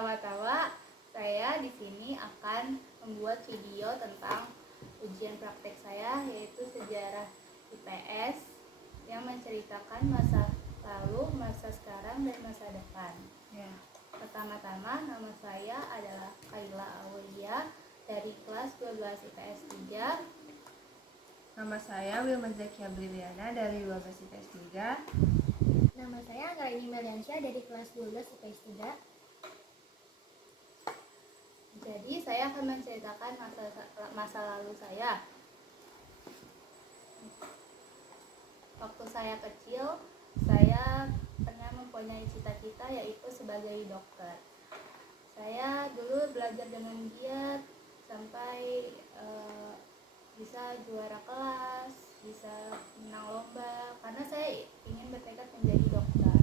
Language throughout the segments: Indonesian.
Pertama-tama saya di sini akan membuat video tentang ujian praktek saya, yaitu sejarah IPS yang menceritakan masa lalu, masa sekarang, dan masa depan. Ya. Pertama-tama, nama saya adalah Kaila Aulia dari kelas 12 IPS 3. Nama saya Wilma Zakia Briliana dari 12 IPS 3. Nama saya Anggraini Meliansyah dari kelas 12 IPS 3. Jadi saya akan menceritakan masa lalu saya. Waktu saya kecil, saya pernah mempunyai cita-cita yaitu sebagai dokter. Saya dulu belajar dengan giat sampai bisa juara kelas, bisa menang lomba, karena saya ingin bertekad menjadi dokter.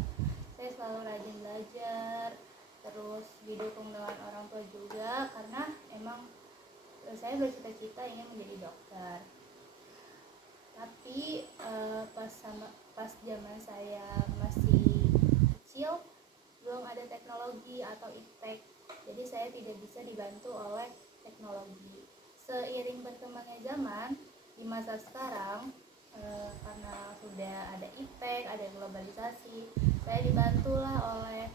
Saya selalu rajin belajar, terus didukung dengan orang tua juga, karena emang saya bercita-cita ingin menjadi dokter. Tapi pas zaman saya masih kecil, belum ada teknologi atau iptek, jadi saya tidak bisa dibantu oleh teknologi. Seiring berkembangnya zaman di masa sekarang, karena sudah ada iptek, ada globalisasi, saya dibantulah oleh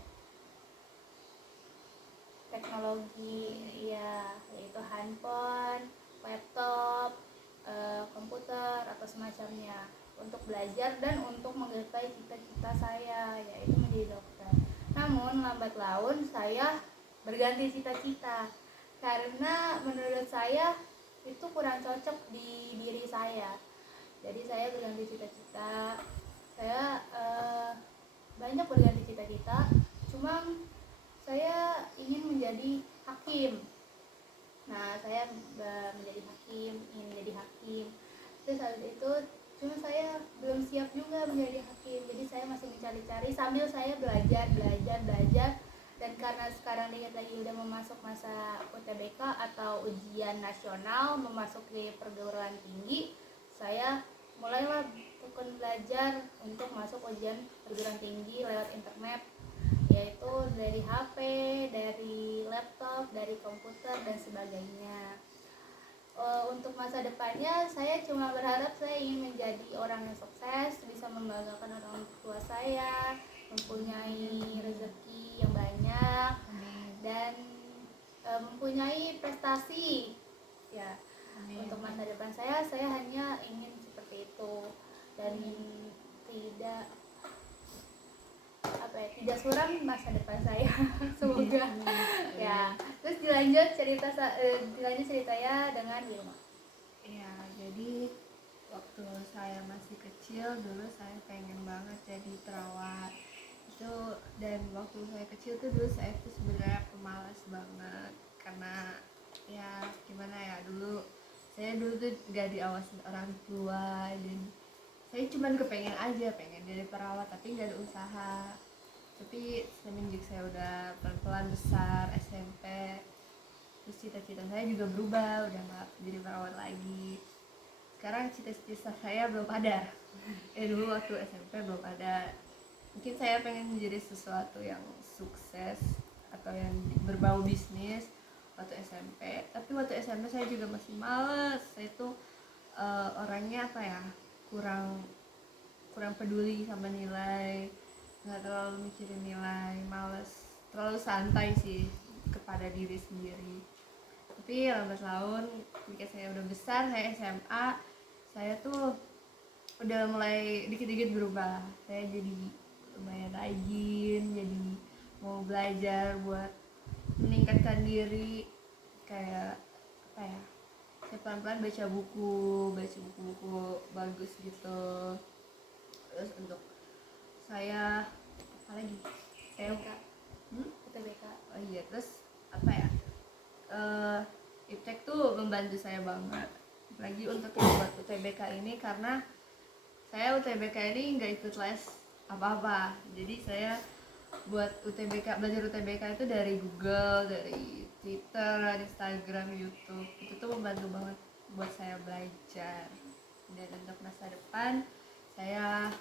teknologi, ya, yaitu handphone, laptop, komputer atau semacamnya, untuk belajar dan untuk menggapai cita-cita saya, yaitu menjadi dokter. Namun lambat laun saya berganti cita-cita, karena menurut saya itu kurang cocok di diri saya. Jadi saya berganti cita-cita. Saya banyak berganti cita-cita, cuma saya ingin menjadi hakim. Nah, saya ingin menjadi hakim. Terus saat itu cuma saya belum siap juga menjadi hakim. Jadi saya masih mencari-cari sambil saya belajar. Dan karena sekarang dikit lagi udah memasuk masa UTBK atau ujian nasional, memasuki perguruan tinggi, saya mulailah tekun belajar untuk masuk ujian perguruan tinggi lewat internet, yaitu dari HP, dari laptop, dari komputer, dan sebagainya. Untuk masa depannya, saya cuma berharap saya ingin menjadi orang yang sukses, bisa membanggakan orang tua saya, mempunyai rezeki yang banyak, dan mempunyai prestasi. Ya, untuk masa depan saya hanya ingin seperti itu, dan tidak suram masa depan saya. Semoga. Ya, terus dilanjut ceritanya dengan Wilma. Ya, jadi waktu saya masih kecil dulu saya pengen banget jadi perawat. Dan waktu saya kecil tuh dulu saya tuh sebenarnya pemalas banget, karena ya gimana ya, saya dulu tuh gak diawasin orang tua, dan saya cuman pengen jadi perawat tapi gak ada usaha. Tapi semenjak saya udah pelan-pelan besar SMP, terus cita-cita saya juga berubah, udah gak jadi perawat lagi. Sekarang cita-cita saya belum ada. Dulu waktu SMP belum ada. Mungkin saya pengen menjadi sesuatu yang sukses atau yang berbau bisnis waktu SMP. Tapi waktu SMP saya juga masih males. Saya tuh orangnya kurang peduli sama nilai, nggak terlalu mikirin nilai, males, terlalu santai sih kepada diri sendiri. Tapi lambat laun ketika saya udah besar, saya SMA, saya tuh udah mulai dikit-dikit berubah. Saya jadi lumayan rajin, jadi mau belajar buat meningkatkan diri, kayak saya pelan-pelan baca buku-buku bagus gitu. Terus untuk saya saya UTBK. Oh iya, terus iptek tuh membantu saya banget, apalagi untuk yang buat UTBK ini, karena saya UTBK ini nggak ikut les apa-apa. Jadi saya buat belajar UTBK itu dari Google, dari Twitter, Instagram, YouTube. Itu tuh membantu banget buat saya belajar. Dan untuk masa depan saya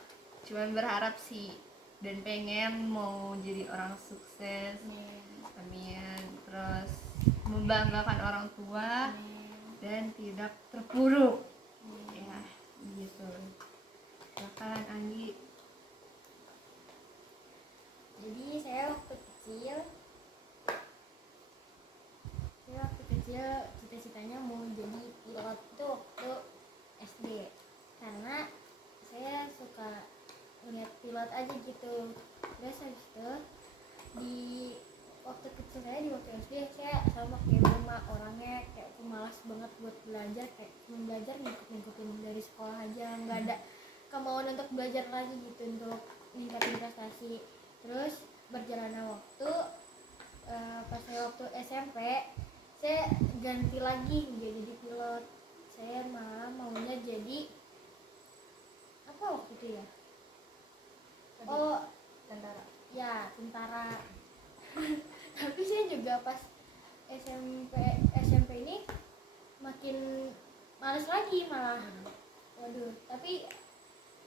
cuman berharap sih, dan pengen mau jadi orang sukses, Amin. Terus membanggakan orang tua Amin. dan tidak terpuruk. Ya, gitu. Silakan Anggi. Jadi saya waktu kecil cita-citanya mau jadi pilot itu waktu SD, karena saya suka ngeliat pilot aja gitu. Terus habis itu di waktu kecil saya, di waktu SD, saya sama kayak mama, orangnya kayak pemalas banget buat belajar, kayak cuma belajar ngikut-ngikutin dari sekolah aja, nggak ada kemauan untuk belajar lagi gitu, untuk ningkatin prestasi. Terus berjalannya waktu, pas saya waktu SMP, saya ganti lagi nggak jadi pilot. Saya malah maunya jadi apa waktu itu ya? Oh Tentara. ya, tentara. Tapi saya juga pas SMP ini makin males lagi malah. Waduh, tapi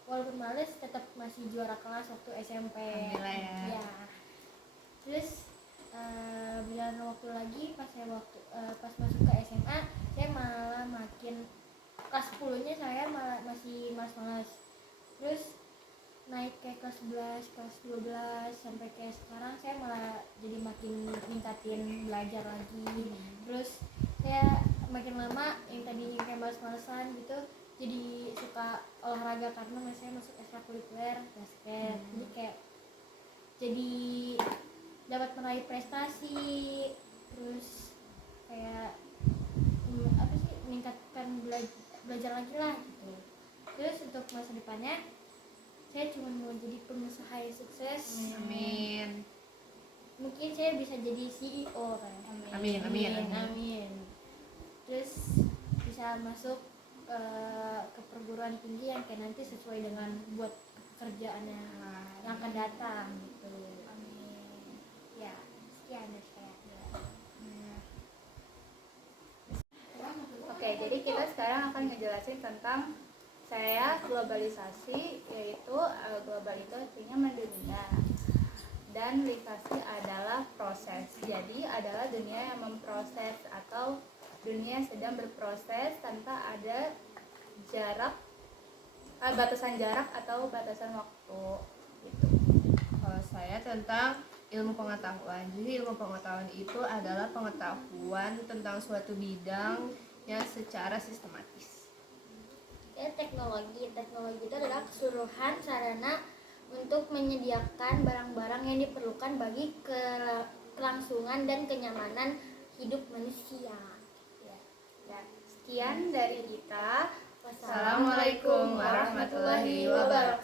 walaupun males tetap masih juara kelas waktu SMP. Alhamdulillah ya. Ya. Terus berjalan waktu lagi, pas masuk ke SMA, saya malah makin kelas 10-nya saya malah masih malas-malas. Terus naik ke kelas 11, kelas 12 sampai kayak sekarang, saya malah jadi makin ningkatin belajar lagi. Terus saya makin lama yang tadi kayak males-malesan gitu, jadi suka olahraga karena saya masuk ekstrakurikuler basket. Jadi kayak jadi dapat meraih prestasi, terus kayak meningkatkan belajar lagi lah gitu. Terus untuk masa depannya saya cuma mau jadi pengusaha yang sukses. Amin. Mungkin saya bisa jadi CEO kan. Amin. Amin. Terus bisa masuk ke perguruan tinggi yang kayak nanti sesuai dengan buat pekerjaannya yang akan datang gitu. Amin. Ya, sekian dari saya. Oke, jadi kita sekarang akan ngejelasin tentang saya globalisasi, yaitu global itu artinya mendunia, dan lisasi adalah proses. Jadi adalah dunia yang memproses atau dunia yang sedang berproses tanpa ada jarak, batasan jarak atau batasan waktu gitu. Kalau saya tentang ilmu pengetahuan. Jadi ilmu pengetahuan itu adalah pengetahuan tentang suatu bidang yang secara sistematis. Ya, teknologi itu adalah keseluruhan sarana untuk menyediakan barang-barang yang diperlukan bagi kelangsungan dan kenyamanan hidup manusia. Ya, sekian dari kita. Assalamualaikum warahmatullahi wabarakatuh.